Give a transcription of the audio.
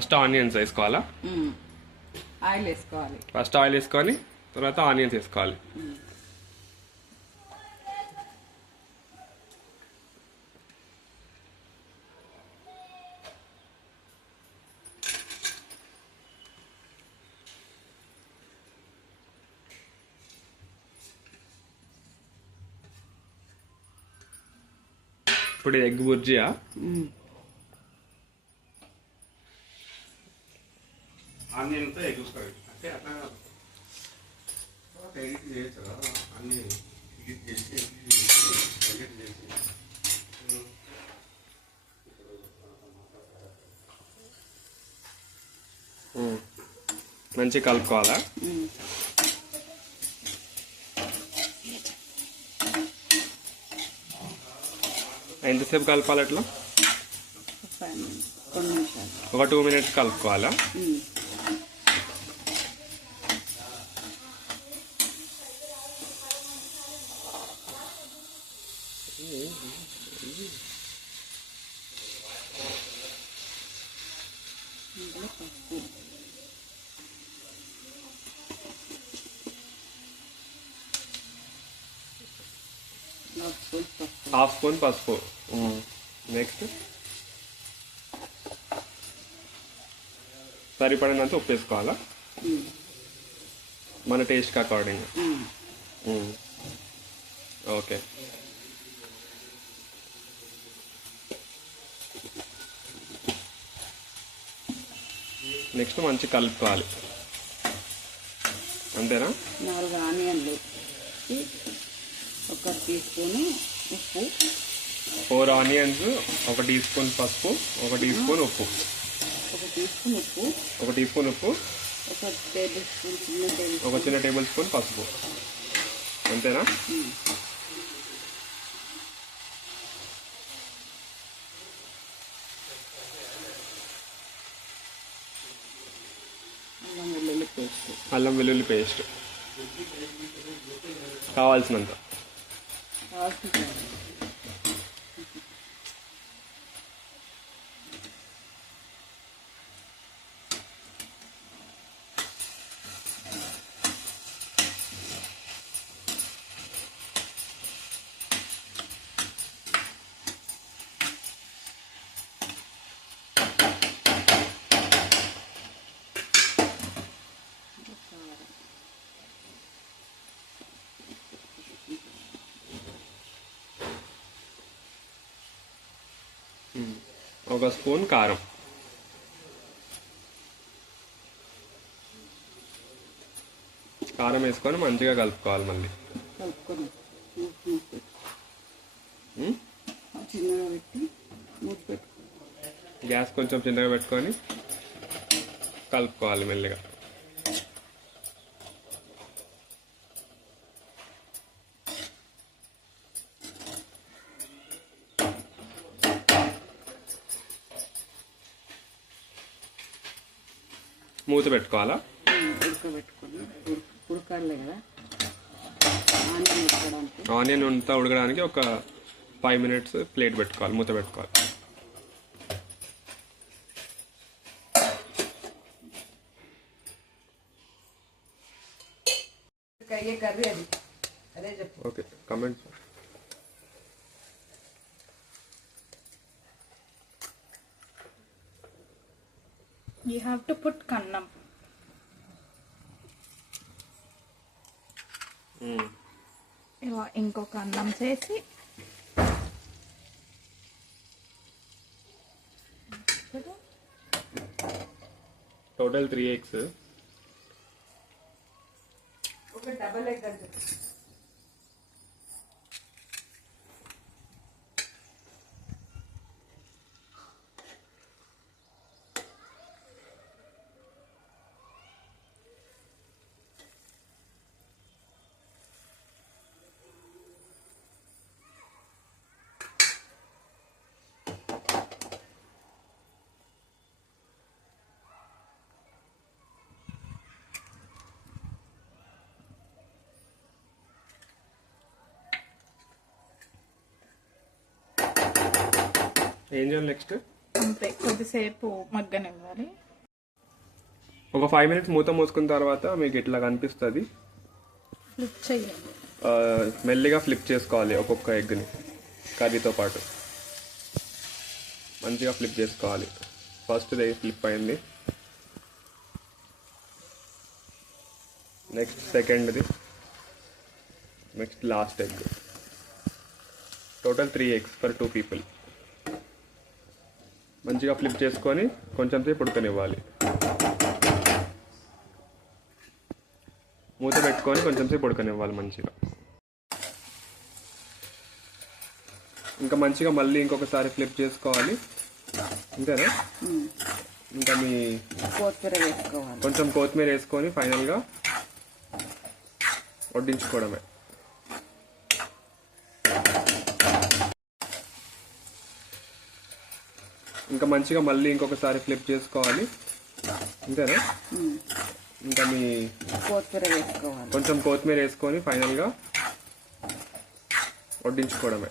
First onions వేసుకోవాలా? Oil వేసుకోవాలి. First oil వేసుకొని తర్వాత ఆనియన్స్ వేసుకోవాలి. ఇప్పుడు ఎగ్ బుర్జియా. ఆనియన్తో ఎగ్ కర్రీ అంటే అట్లా ఎడిట్ చేయొచ్చు కదా, అన్ని ఎడిట్ చేసి ఎడిట్ చేసి మంచిగా కలుపుకోవాలా? ఎంతసేపు కలపాలి అట్లా? ఒక 2 minutes కలుపుకోవాలా? హాఫ్ స్పూన్ పసుపు. నెక్స్ట్ సరిపడినంత ఉప్పు వేసుకోవాలా మన టేస్ట్కి అకార్డింగ్? ఓకే. నెక్స్ట్ మంచి కలుపుకోవాలి అంతేనా? 4 ఆనియన్లు, 1 టీ స్పూన్ ఉప్పు, 4 ఆనియన్స్, 1 టీ స్పూన్ పసుపు, 1 టీ స్పూన్ ఉప్పు, 1 టీ స్పూన్ ఉప్పు, 1 టీ స్పూన్ ఉప్పు, 1 టేబుల్ స్పూన్ చిన్న టేబుల్ స్పూన్ పసుపు అంతేనా? అల్లం వెల్లుల్లి పేస్ట్ కావాల్సినంత. ఒక స్పూన్ కారం, కారం వేసుకొని మంచిగా కలుపుకోవాలి. మళ్ళీ గ్యాస్ కొంచెం చిన్నగా పెట్టుకొని కలుపుకోవాలి మెల్లిగా. మూత పెట్టుకోవాలా? ఆనియన్ అంతా ఉడకడానికి ఒక 5 minutes ప్లేట్ పెట్టుకోవాలి, మూత పెట్టుకోవాలి. Okay, comment. You have to put kannam. ఇలా ఇంకొక అన్నం చేసి టోటల్ 3 eggs. ఒక డబల్ ఎగ్ అంటే ఏం చేయాలి నెక్స్ట్? అంతే, కొద్దిసేపు మగ్గనివ్వాలి. ఒక 5 మినిట్స్ మూత మూసుకున్న తర్వాత మీకు ఇట్లా కనిపిస్తుంది. ఫ్లిప్ చేయాలి. మెల్లిగా ఫ్లిప్ చేసుకోవాలి ఒక్కొక్క ఎగ్ని కర్రీతో పాటు. మంచిగా ఫ్లిప్ చేసుకోవాలి. ఫస్ట్ది ఫ్లిప్ అయింది, నెక్స్ట్ సెకండ్ది, next last egg. Total 3 eggs for 2 people. మంచిగా ఫ్లిప్ చేసుకొని కొంచెం సేపు ఉడకనివ్వాలి. మూత పెట్టుకొని కొంచెం సేపు ఉడకనివ్వాలి మంచిగా. ఇంకా మంచిగా మళ్ళీ ఇంకొకసారి ఫ్లిప్ చేసుకోవాలి. అంతేనా? ఇంకా మీ కొత్తిమీర వేసుకోవాలి. కొంచెం కొత్తిమీర వేసుకొని ఫైనల్గా వడ్డించుకోవడమే. ఇంకా మంచిగా మళ్ళీ ఇంకొకసారి ఫ్లిప్ చేసుకోవాలి. అంతేనా? ఇంకా మీ కొత్తిమీర వేసుకోవాలి. కొంచెం కొత్తిమీర వేసుకొని ఫైనల్గా వడ్డించుకోవడమే.